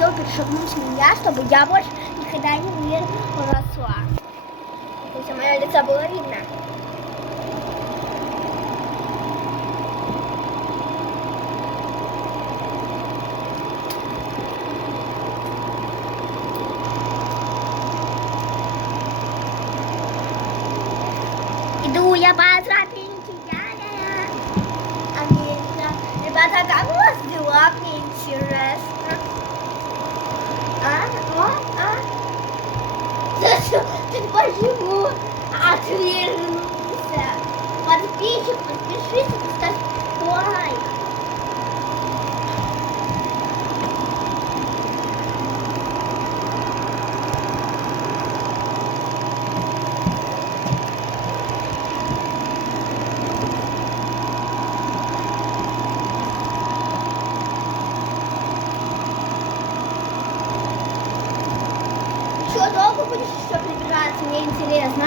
хотел перешагнуть меня, чтобы я больше никогда не выросла. Если мое лицо было видно. Иду я по тропинке, ребята, как у вас дела, мне интересно. Зачем ты почему отвернулся? Подписчик, подпишись, поставь лайк. Что, долго будешь еще прибираться? Мне интересно.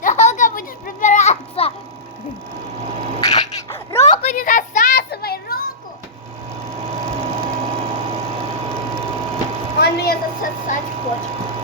Долго будешь прибираться? Руку не засасывай, руку! Он меня засосать хочет.